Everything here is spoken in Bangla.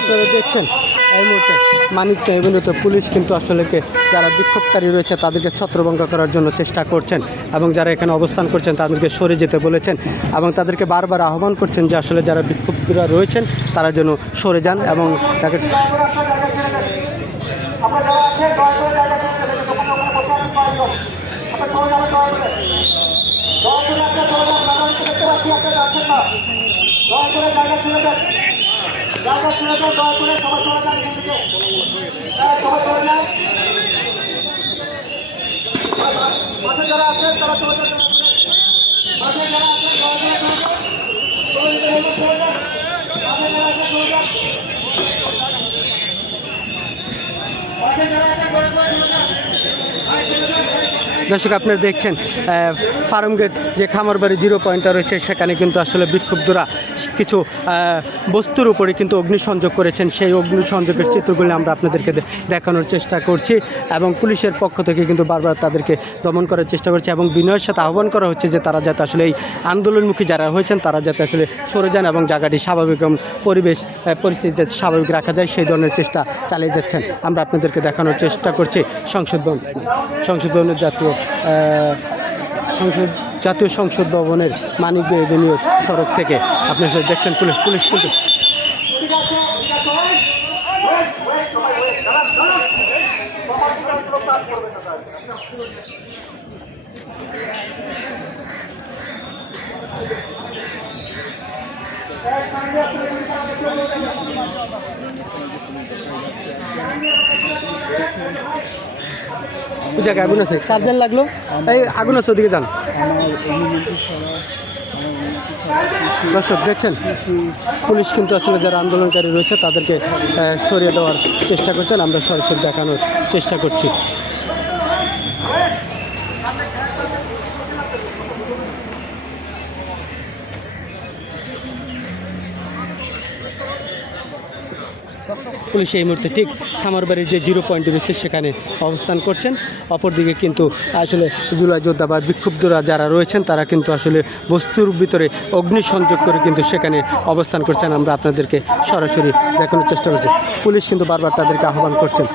আপনারা দেখছেন এই মুহূর্তে মানিকটা এগুলোতে পুলিশ কিন্তু আসলে যারা বিক্ষোভকারী রয়েছে তাদেরকে ছত্রভঙ্গ করার জন্য চেষ্টা করছেন এবং যারা এখানে অবস্থান করছেন তাদেরকে সরে যেতে বলেছেন এবং তাদেরকে বারবার আহ্বান করছেন যে আসলে যারা বিক্ষোভীরা রয়েছেন তারা যেন সরে যান এবং তাকে राजा तुला का बाप तुला समझ वाला का निकल के समझ वाला দর্শক আপনারা দেখছেন ফার্ম গেট যে খামারবাড়ি জিরো পয়েন্টটা রয়েছে, সেখানে কিন্তু আসলে বিক্ষুব্ধরা কিছু বস্তুর উপরে কিন্তু অগ্নিসংযোগ করেছেন। সেই অগ্নিসংযোগের চিত্রগুলি আমরা আপনাদেরকে দেখানোর চেষ্টা করছি এবং পুলিশের পক্ষ থেকে কিন্তু বারবার তাদেরকে দমন করার চেষ্টা করছে এবং বিনয়ের সাথে আহ্বান করা হচ্ছে যে তারা যাতে আসলে এই আন্দোলনমুখী যারা হয়েছেন, তারা যাতে আসলে সরে যান এবং জায়গাটি স্বাভাবিক এবং পরিবেশ পরিস্থিতি যাতে স্বাভাবিক রাখা যায়, সেই ধরনের চেষ্টা চালিয়ে যাচ্ছেন। আমরা আপনাদেরকে দেখানোর চেষ্টা করছি সংসদ ভবন সংসদ ভবনের জাতীয় সংসদ জাতীয় সংসদ ভবনের মানিক এভিনিউ সড়ক থেকে। আপনার সাথে দেখছেন পুলিশ পুলিশ কিন্তু জায়গায় আগুন আছে? চারজন লাগল? এই আগুন আছে ওদিকে যান। দর্শক দেখছেন? পুলিশ কিন্তু আসলে যারা আন্দোলনকারী রয়েছে তাদেরকে সরিয়ে দেওয়ার চেষ্টা করছেন। আমরা সরাসরি দেখানোর চেষ্টা করছি। পুলিশ এই মুহূর্তে ঠিক খামারবাড়ির যে জিরো পয়েন্ট রয়েছে, সেখানে অবস্থান করছেন। অপরদিকে কিন্তু আসলে জুলাই যোদ্ধা বা বিক্ষুব্ধরা যারা রয়েছেন, তারা কিন্তু আসলে বস্তুর ভিতরে অগ্নিসংযোগ করে কিন্তু সেখানে অবস্থান করছেন। আমরা আপনাদেরকে সরাসরি দেখানোর চেষ্টা করছি। পুলিশ কিন্তু বারবার তাদেরকে আহ্বান করছেন।